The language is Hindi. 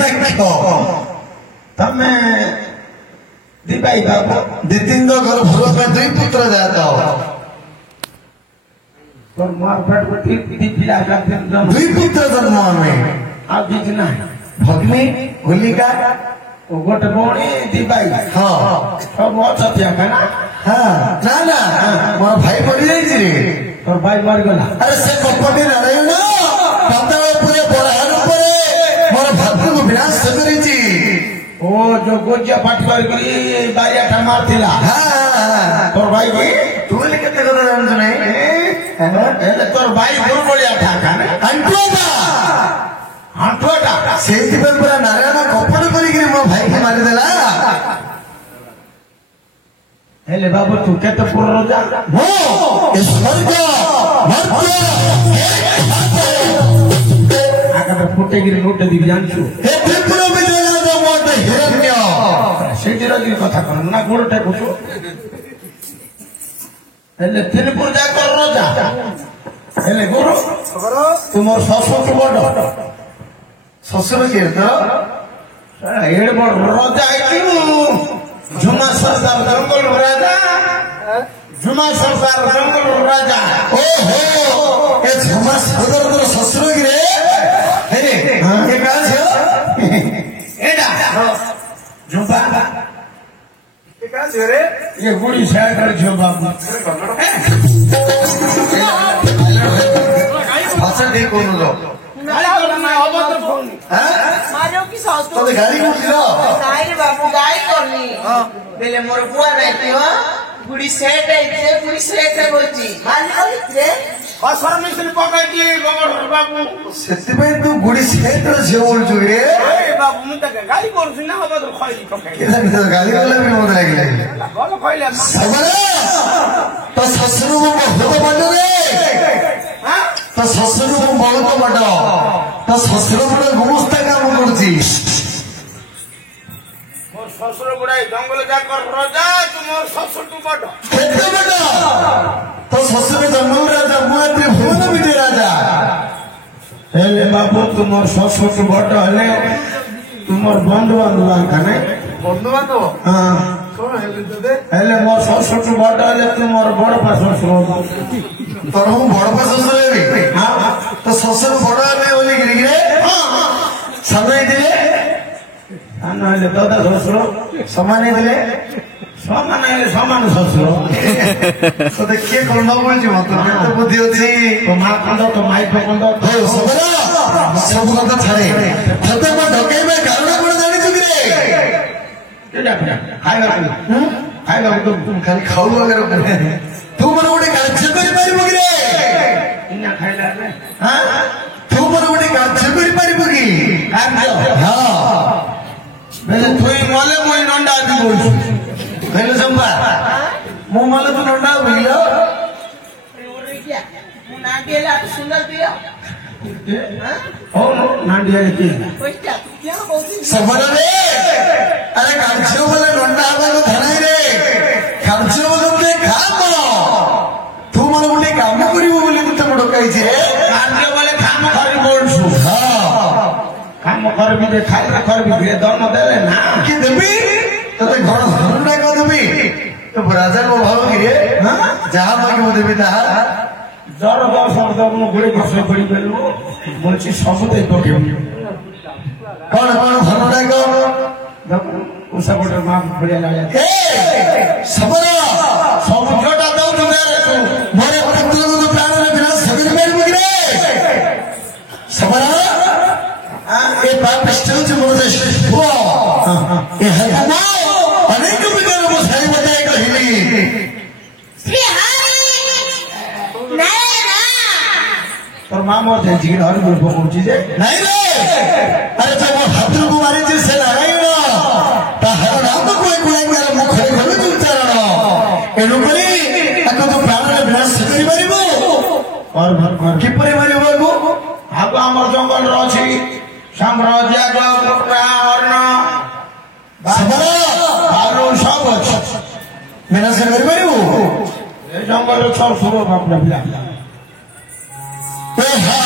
हिरण्यक्ष तमे दिबाई बाबू दितिन तो घर भूल में दुई पुत्र जाता हो तो मार फट दी पिला दुई पुत्र जन्म में आ बिजना भग्नी होलिका ओ गोटे बोणी दिबाई हाँ सब अछतिया कना हाँ ना ना मोर भाई पड़ी जाई रे तोर भाई मर गला अरे से कपटी नारायण पाताल पूरे पराहर ऊपर मोर भाग्य को विनाश करी छी ओ जो गोजिया पाठ करी बाया ठमार थिला हाँ तोर भाई भी तू ले केते কথা জানছ নাই एले तोर भाई बुरबड़िया ठाका ने हांटोटा सेति पर पूरा नारायण कपट करी मो भाई के मारी देला एले बाबू तू केते पुर रोजा हो ए स्वर्ग मर्त्य आका तो फुटे गिरी नोट दी जानछु हे त्रिपुर में देला तो मोट हिरण्य सेति रोजी कथा कर ना गोड़टे कुछु एले त्रिपुर जा कर रोजा एले गुरु तुमर ससुर को बड़ ससुर के तो एड़ बड़ रोजा क्यों झुमा सरदार जंगल राजा झुमा सरदार जंगल राजा ओहो ए झुमा सरदार तो ससुर की रे अरे ये का छो एडा झुमा ये का छो रे ये गुड़ी साइड कर छो बाबू भाषा दे कोन लो गाली करना होबो तो फोन मारो की साउस तो गाली कोन लो नाही रे बाबू गाय करनी बेले मोर बुआ रहती हो गुड़ी सेट है बोलची माल रे असर में से पकाई दिए बाबू सेति पे तू गुडी सेट जे बोल छु रे ए बाबू मुंडा गाली करछु ना होबो तो खइली पकाई केला के गाली वाला भी मत लागिले बोलो खइले सबरा तो ससुर को बहुत बड़ रे हां तो ससुर को बहुत बड़ तो ससुर को गुमस्ता काम करछि मोर ससुर बुढ़ाई जंगल जा कर राजा तुमर ससुर तू बड़ केते बड़ तो ससुर जंगल राजा मुआत्री भुवन बिटे राजा एले बाबू तुमर ससुर तू बड़ हले तुमर बंधु बांधव खाने बंधु बांधव हां कोन हेले दे एले मोर ससुर तू बड़ हले तुमर बड़ पास ससुर तोर हम बड़ पास ससुर रे हां तो ससुर बड़ हले ओली गिरी रे हां समय दिले आनो हले दादा ससुर समान दिले समान ससुर तो देखिए कौन बोल छी मत तो बुद्धि अछि तो मां कंदो तो माई कंदो हो सबरा सब কথা ছাড়ে ফতে মা ঢকাই মে কারণ কোন জানি চুকি রে केडा खाएगा तो खाली खाऊ अगर तू मन गोटे कार्य करि पारिबो कि रे इना खाइला रे हां तू मन गोटे कार्य करि पारिबो कि कार्य हां बेले थोई मले मोई नंडा दी बोलछु बेले संबा मो माले तू नंडा बिलो ओरे क्या मुना गेला तो सुंदर दिया ओ नांडिया के कोई क्या बोलती सबरा रे अरे कार्य बोले नंडा आबा धनाई रे कार्य बोले काम तू मन गोटे काम करिवो बोले मते बड़ कहि छे कार्य बोले काम करी बोलछु हां काम करबी दे खाइला करबी दे दम देले ना कि देबी तते घर धरना को देबी तो राजा को भाव कि रे हां जहां मांगे वो देबी ताहा जर दर शब्द को गुड़ी खसे पड़ी बेलु बोलछि सब दे पके कौन धरना को उसा गोटे मां बढ़िया लाया ए सबरा सब छोटा दउ तू रे तू मोरे पुत्र को प्राण में विनाश सबिर मेर मुगरे सबरा ए पाप स्टोच मोजे हो ए हकुमा अनेक प्रकार को सारी बताए कहिली श्री हरि नारायण तोर मां मोर जे जीर हरि बोल पहुंची जे नहीं रे अरे तो वो हत्र को मारी जे से नारायण ता हर नाम को कोई कोई मेरा मुख रे घरे उच्चारण एनु करी अको तो प्राण में विनाश सबिर मारिबो और भर कि परे मारिबो को आगो हमर जंगल रछि साम्राज्य जो पुत्रा हरण सबरा आरो सब अछि विनाश सबिर मारिबो ए जंगल छ सुरो बाप ला ए हा